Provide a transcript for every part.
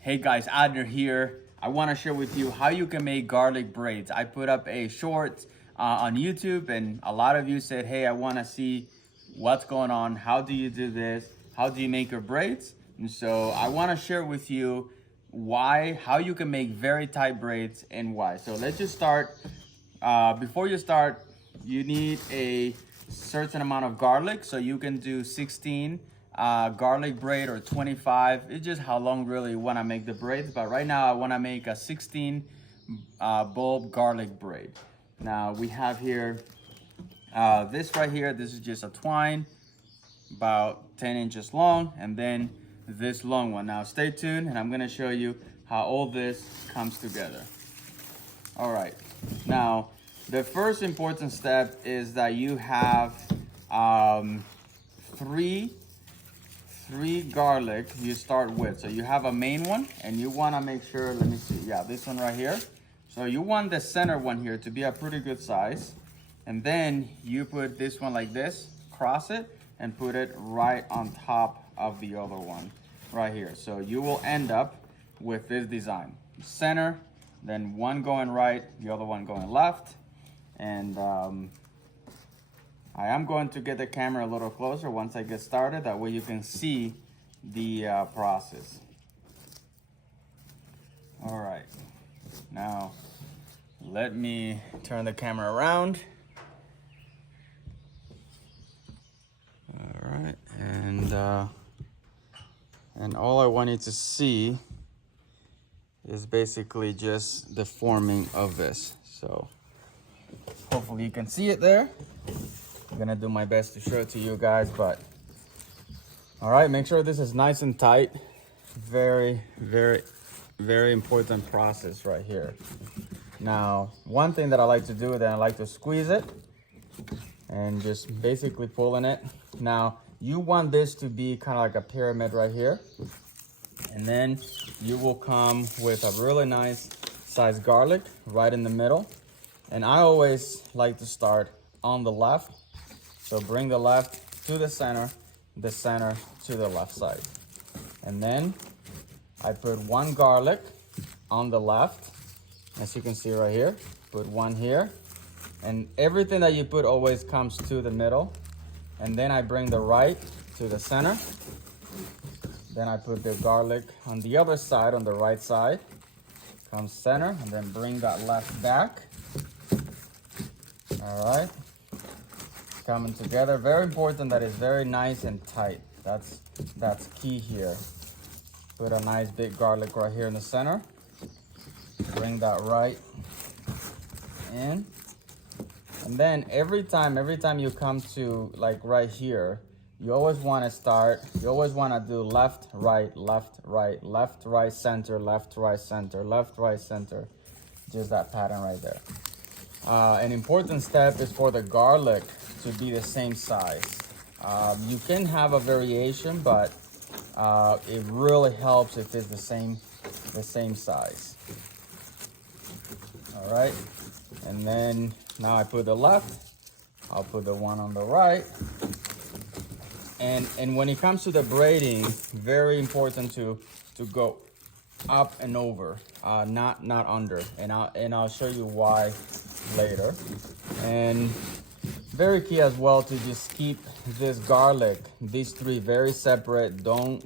Hey guys, Adner here. I want to share with you how you can make garlic braids. I put up a short on YouTube and a lot of you said, hey, I want to see what's going on. How do you do this? How do you make your braids? And so I want to share with you how you can make very tight braids and why. So let's just start. Before you start, you need a certain amount of garlic. So you can do 16 garlic braid or 25. It's just how long really you want to make the braids. But right now I want to make a 16 bulb garlic braid. Now we have here this right here. This is just a twine about 10 inches long, and then this long one. Now stay tuned and I'm going to show you how all this comes together. All right, now the first important step is that you have three garlic you start with. So you have a main one and you want to make sure, let me see, yeah, this one right here. So you want the center one here to be a pretty good size, and then you put this one like this, cross it and put it right on top of the other one right here. So you will end up with this design: center, then one going right, the other one going left. And I am going to get the camera a little closer once I get started. That way you can see the process. All right, now let me turn the camera around. All right, and all I want you to see is basically just the forming of this. So hopefully you can see it there. I'm gonna do my best to show it to you guys, but all right, make sure this is nice and tight. Very, very, very important process right here. Now, one thing that I like to do, then I like to squeeze it and just basically pulling it. Now, you want this to be kind of like a pyramid right here. And then you will come with a really nice sized garlic right in the middle. And I always like to start on the left. So bring the left to the center to the left side. And then I put one garlic on the left, as you can see right here. Put one here. And everything that you put always comes to the middle. And then I bring the right to the center. Then I put the garlic on the other side, on the right side. Comes center, and then bring that left back. All right. Coming together. Very important that it's very nice and tight. That's key here. Put a nice big garlic right here in the center. Bring that right in. And then every time you come to like right here, you always want to start, you always want to do left, right, left, right, left, right, center, left, right, center, left, right, center. Just that pattern right there. An important step is for the garlic to be the same size. You can have a variation, but it really helps if it's the same size. All right, and then now I put the left, I'll put the one on the right. And when it comes to the braiding, very important to go up and over, not under. And I'll show you why later. And very key as well to just keep this garlic, these three, very separate. Don't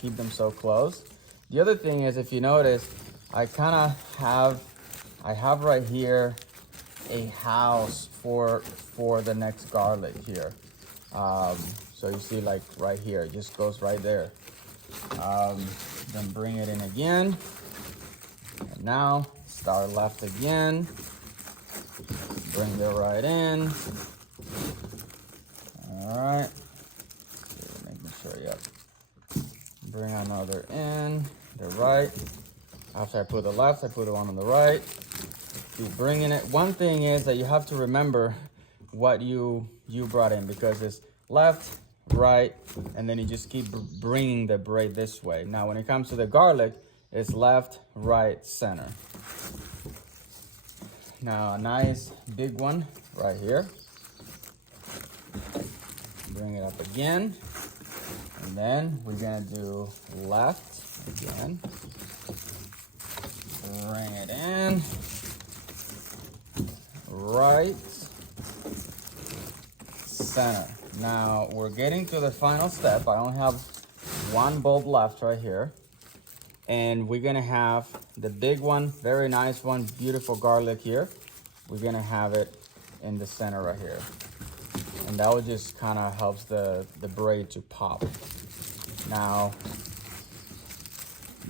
keep them so close. The other thing is, if you notice, I have right here a house for the next garlic here. So you see, like right here, it just goes right there. Then bring it in again. And now start left again. Bring it right in. All right. Making sure, yep. Bring another in, the right. After I put the left, I put the one on the right. Keep bringing it. One thing is that you have to remember what you brought in, because it's left, right, and then you just keep bringing the braid this way. Now, when it comes to the garlic, it's left, right, center. Now, a nice big one right here. Bring it up again. And then we're gonna do left Again, bring it in, right center. Now we're getting to the final step. I only have one bulb left right here. And we're gonna have the big one, very nice one, beautiful garlic here. We're gonna have it in the center right here. And that will just kind of helps the braid to pop. Now,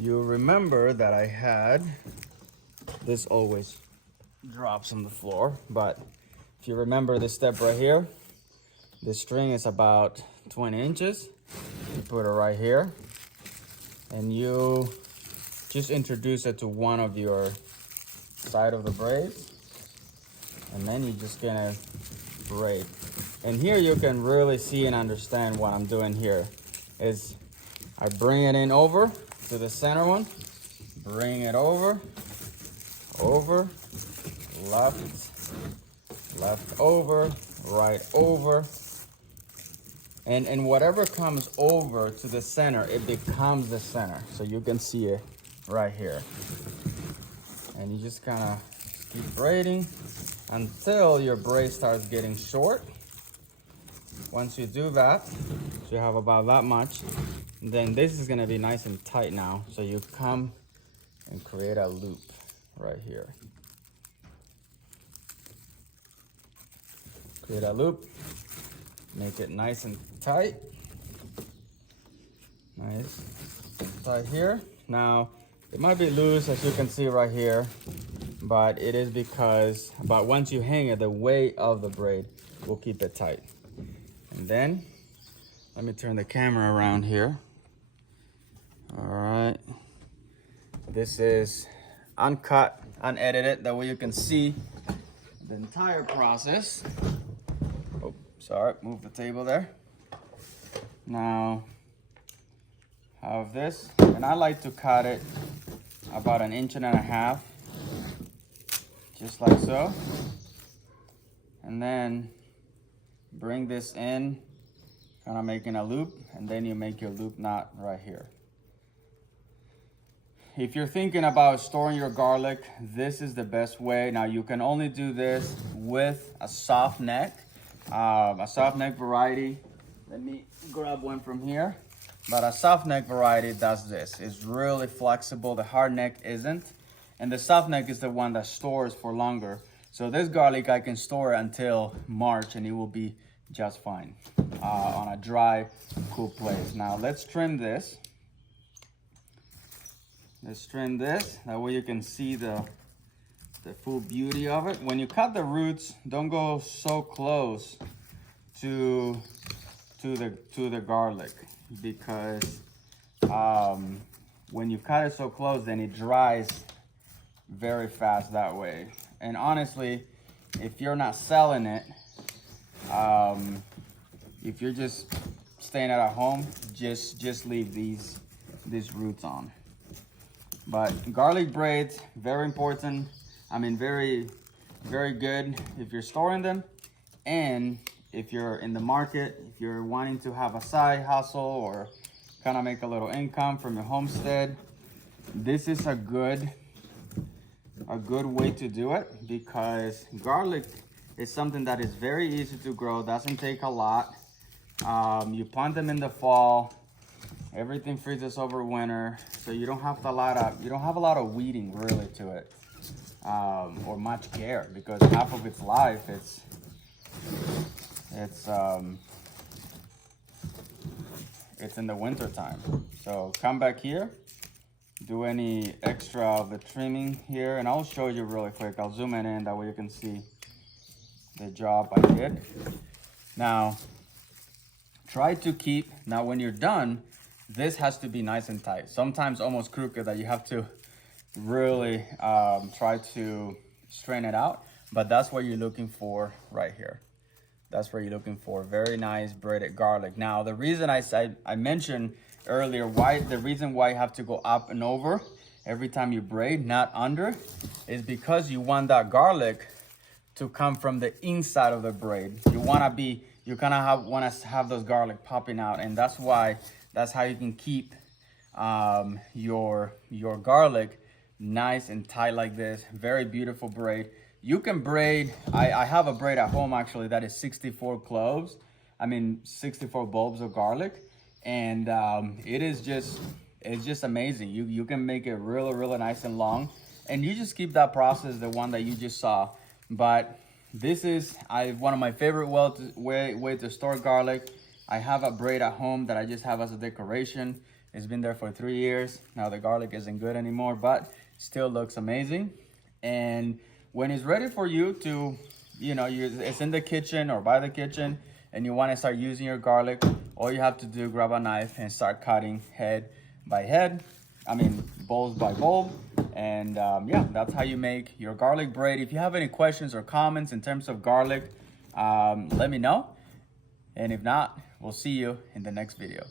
you remember that I had, this always drops on the floor, but if you remember this step right here, the string is about 20 inches. You put it right here, and you just introduce it to one of your side of the braids, and then you're just gonna braid. And here you can really see and understand what I'm doing here is I bring it in over to the center one, bring it over, left over, right over, and whatever comes over to the center, it becomes the center. So you can see it right here. And you just kind of keep braiding until your braid starts getting short. Once you do that, so you have about that much, then this is going to be nice and tight now. So you come and create a loop right here. Create a loop, make it nice and tight. Nice and tight here. Now, it might be loose, as you can see right here, but it is because, but once you hang it, the weight of the braid will keep it tight. And then, let me turn the camera around here. All right. This is uncut, unedited, that way you can see the entire process. Oh, sorry, move the table there. Now, have this, and I like to cut it about 1.5 inches, just like so. And then bring this in, kind of making a loop, and then you make your loop knot right here. If you're thinking about storing your garlic, this is the best way. Now you can only do this with a soft neck variety. Let me grab one from here. But a soft neck variety does this. It's really flexible. The hard neck isn't. And the soft neck is the one that stores for longer. So this garlic I can store until March and it will be just fine on a dry, cool place. Now let's trim this. Let's trim this. That way you can see the full beauty of it. When you cut the roots, don't go so close to the garlic, because when you cut it so close, then it dries very fast that way. And honestly, if you're not selling it, if you're just staying at home, just leave these roots on. But garlic braids, very important. I mean, very, very good if you're storing them, and if you're in the market, if you're wanting to have a side hustle or kind of make a little income from your homestead, this is a good way to do it, because garlic is something that is very easy to grow, doesn't take a lot. You plant them in the fall, everything freezes over winter, so you don't have a lot of weeding really to it, or much care, because half of its life it's in the winter time. So come back here, do any extra of the trimming here, and I'll show you really quick. I'll zoom it in, that way you can see the job I did. Now, try to keep, now when you're done, this has to be nice and tight. Sometimes almost crooked, that you have to really try to straighten it out, but that's what you're looking for right here. That's what you're looking for. Very nice braided garlic. Now, the reason I mentioned earlier, the reason why you have to go up and over every time you braid, not under, is because you want that garlic to come from the inside of the braid. You want to have those garlic popping out, and that's how you can keep your garlic nice and tight like this. Very beautiful braid. You can braid, I have a braid at home actually that is 64 cloves. 64 bulbs of garlic. And it's just amazing. You can make it really nice and long. And you just keep that process, the one that you just saw. But this is one of my favorite way to store garlic. I have a braid at home that I just have as a decoration. It's been there for 3 years. Now the garlic isn't good anymore, but still looks amazing. And when it's ready for you to, it's in the kitchen or by the kitchen, and you want to start using your garlic, all you have to do, grab a knife and start cutting head by head. Bulbs by bulb. And yeah, that's how you make your garlic braid. If you have any questions or comments in terms of garlic, let me know. And if not, we'll see you in the next video.